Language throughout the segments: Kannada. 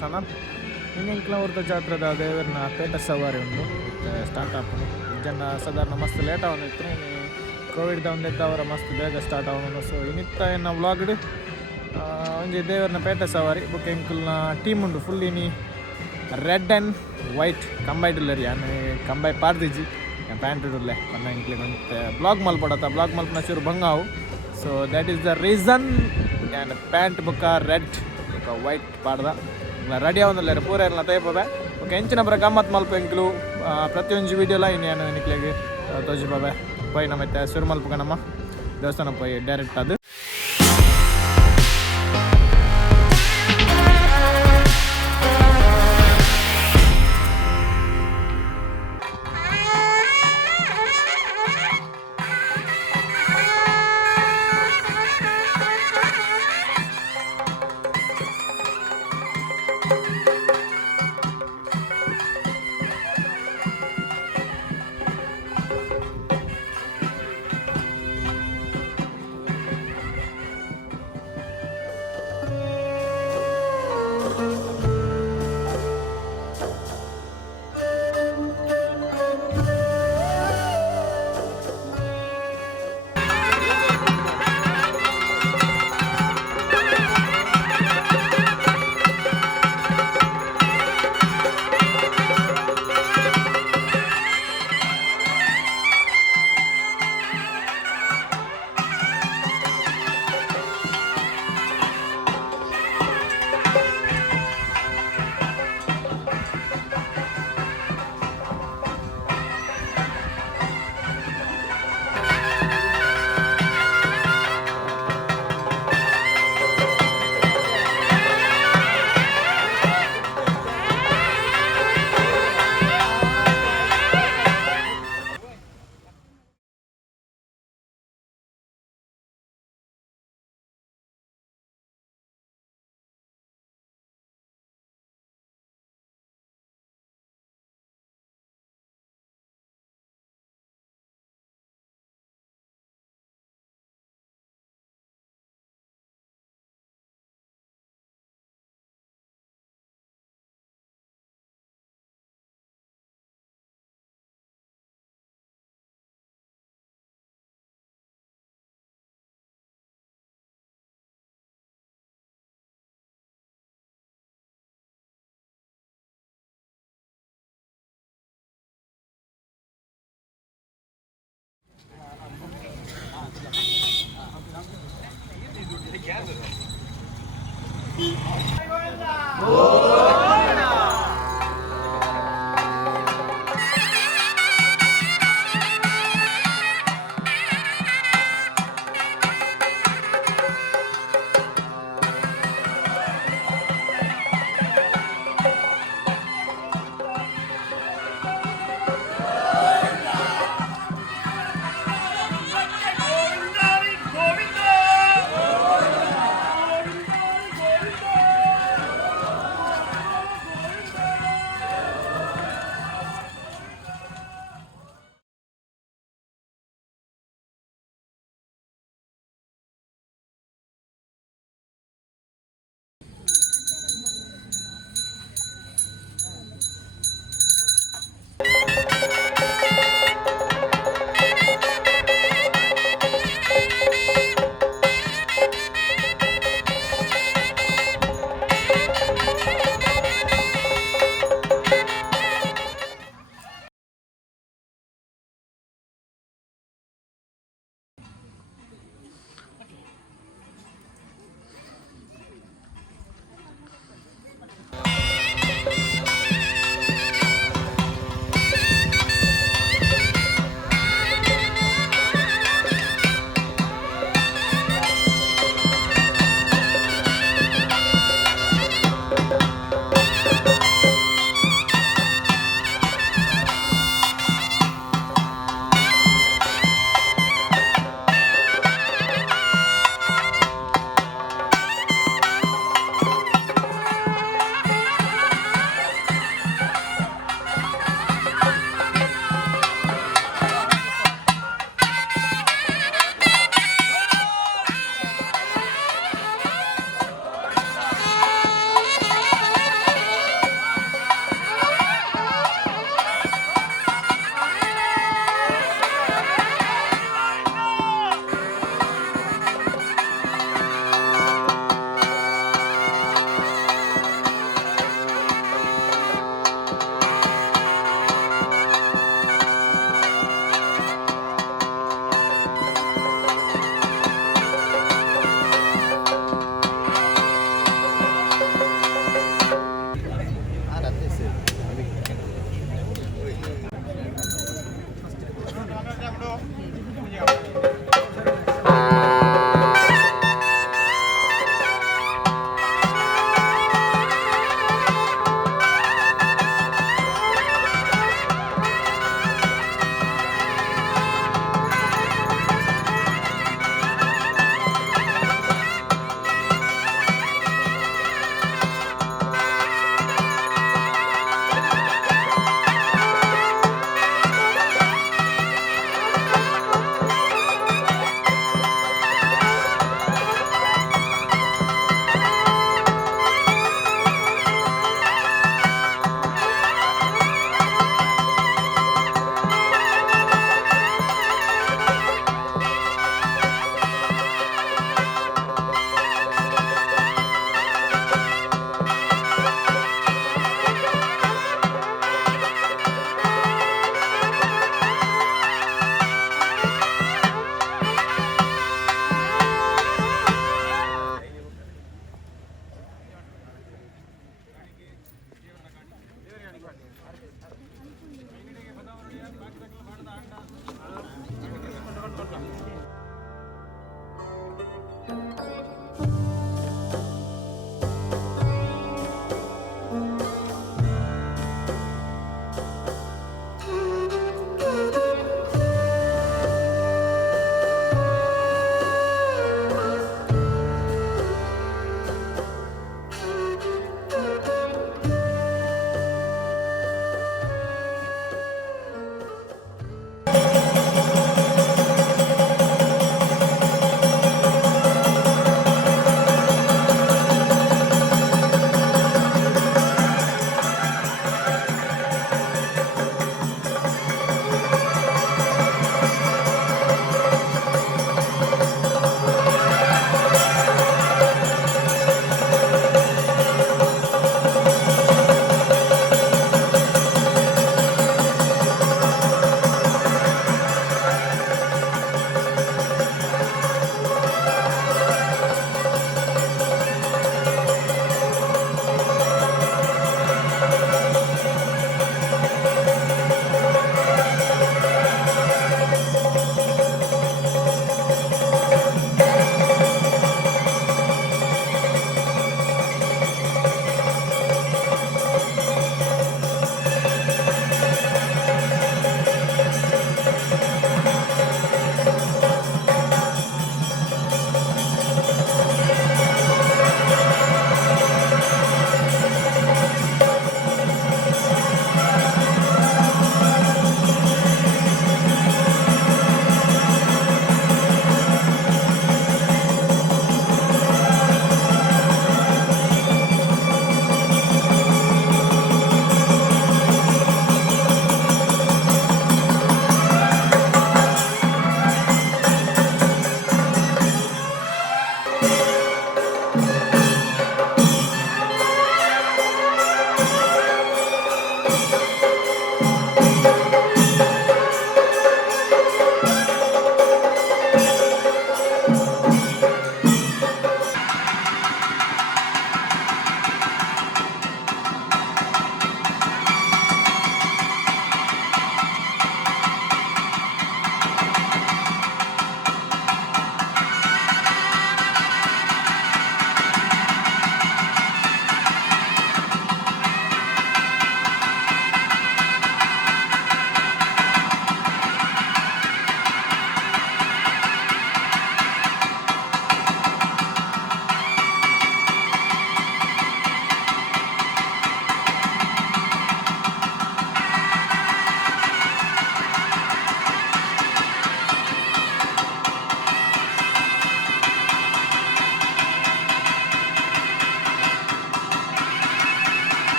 ದೇವಸ್ಥಾನ ಇನ್ನೆಂಕ್ಲ ಊರ್ದ ಜಾತ್ರೆದ ದೇವರನ ಪೇಟ ಸವಾರಿ ಉಂಟು ಸ್ಟಾರ್ಟ್ ಆಪುಂಡು ಜನ ಸಾಧಾರಣ ಮಸ್ತ್ ಲೇಟ್ ಆವನಿತ್ತು ಕೋವಿಡ್ದ ಒಂದಿದ್ದ ಅವರ ಮಸ್ತ್ ಬೇಗ ಸ್ಟಾರ್ಟ್ ಆವನು. ಸೊ ಇನ್ನಿತ್ತ ಎನ್ನ ವ್ಲಾಗ್ಡ್ ಒಂಜಿ ದೇವರನ ಪೇಟ ಸವಾರಿ ಬುಕ್ ಎಂಕಲ್ನ ಟೀಮ್ ಉಂಡು ಫುಲ್ ಇನಿ ರೆಡ್ ಆ್ಯಂಡ್ ವೈಟ್ ಕಂಬೈಡ್ ಉಳ್ಳರಿ ಯಾನು ಕಂಬೈ ಪಾಡ್ದಿಜ್ಜಿ ಪ್ಯಾಂಟ್ ಇಡಲೆ ಪನ್ನ ಇಂಕ್ಲಿಗೆ ಮತ್ತೆ ಬ್ಲಾಗ್ ಮಲ್ಪಡತ್ತ ಬ್ಲಾಗ್ ಮಲ್ಪನ ಚೂರು ಬಂಗಾವು. So that is the reason ಯಾನು ಪ್ಯಾಂಟ್ ಬುಕ್ಕ ರೆಡ್ ಬುಕ್ಕ ವೈಟ್ ಪಾಡ್ದ ರೆಡಿ ಆವೊಂದುಲ್ಲೇರು ಪೂರ ಎಲ್ಲ ತೈಪಬೆ ಬುಕ್ಕ ಎಂಚಿನ ಬರ ಗಮ್ಮತ್ ಮಲ್ಪ ಎಂಕ್ಲು ಪ್ರತಿಯೊಂದು ವೀಡಿಯೋಲ ಇನ್ನೇನು ನಿಕ್ಲೆಗೆ ತೋಜಿಪಬೆ ಪೋಯಿನ ಮತ್ತೆ ಸುರು ಮಲ್ಪಗ ನಮ್ಮ ದೇವಸ್ಥಾನ ಪೋಯಿ ಡೈರೆಕ್ಟ್ ಅದು.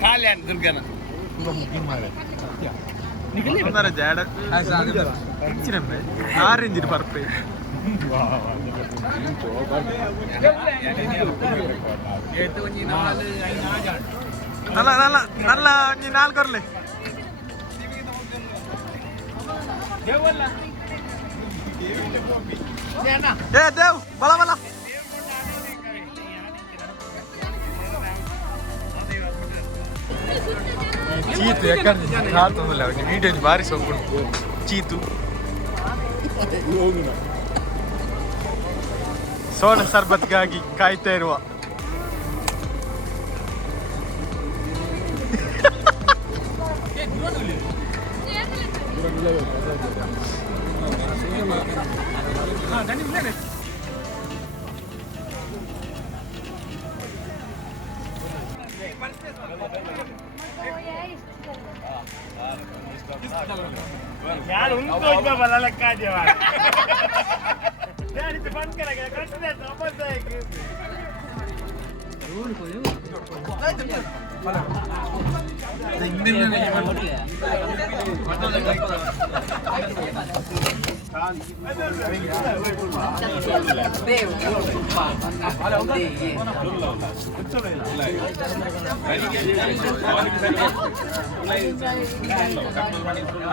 ಖಾಲಿ ಅಂತ ದುರ್ಗನ ಜಾಡ ಆರೆಂಜಿನ ಬರ್ಪೆ ನಲ್ಲ ನಲ್ಲ ನಲ್ಲ ಒಂಜಿ ನಾಲ್ಕು ಕೊರ್ಲೆ ಏ ದೇವ್ ಬಲ ಬಲ ಚೀತು ಯಾಕಂದ್ರೆ ಕಾಲ್ತಂದಿಲ್ಲ ಅವನಿಗೆ ವಿಡಿಯೋ ಭಾರಿ ಸೊಪ್ಪು ಚೀತು ಸೋನ ಸರ್ಬತ್ಗಾಗಿ ಕಾಯ್ತಾ ಇರುವ यार उनको इसमें भला लगा जवान यार इसे बंद करेगा कट दे तो बंद है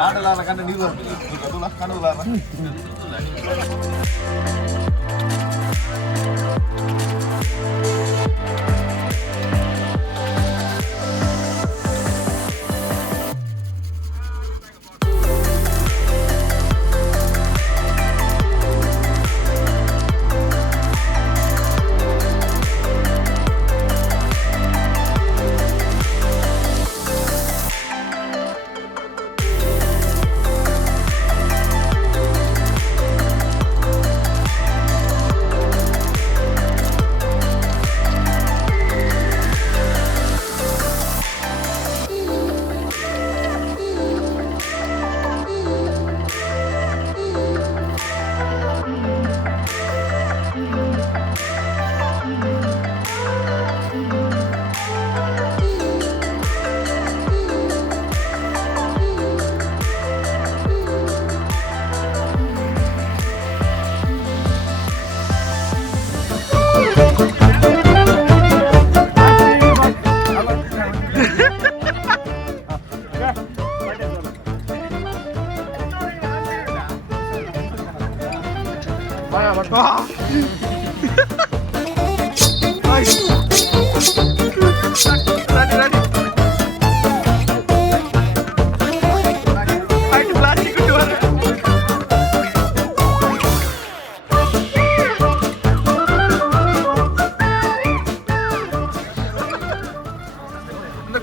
ಆಡಲಾರ ಕಂಡ ನೀರು ಕಾಣಲಾರ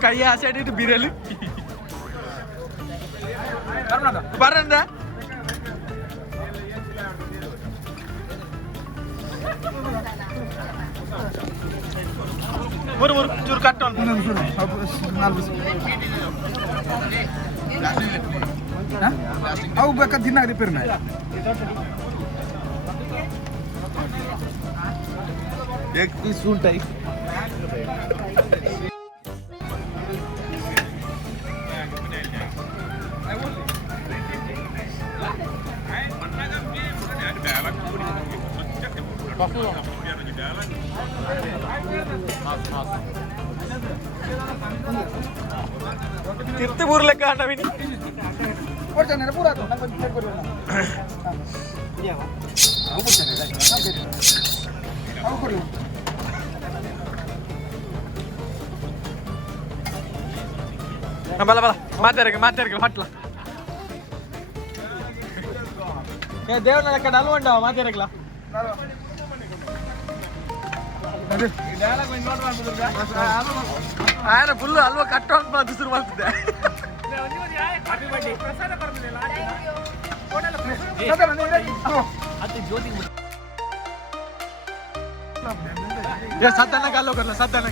ಕೈ ಆಸೆ ಬೀರಲು ಬರಂದ ಬರು ಬರು ಚೂರು ಕಟ್ಟು ಅವು ಬೇಕಾದ ದಿನ ರಿಪೇರ್ एक पीस टाइप कितने बुर लगा आना भी नहीं और जाने ना पूरा तो ना कोई चेक करो ना ये वो कुछ नहीं आओ करो बला बला मातेरगे हटला ए देवना लका डालवंडा मातेरगला ఆయన ఫుల్ హల్వా కట్ అవుతుంది దుసురు పడుతుంది సద్దన్న కాల్లో కర్ల సద్దన్న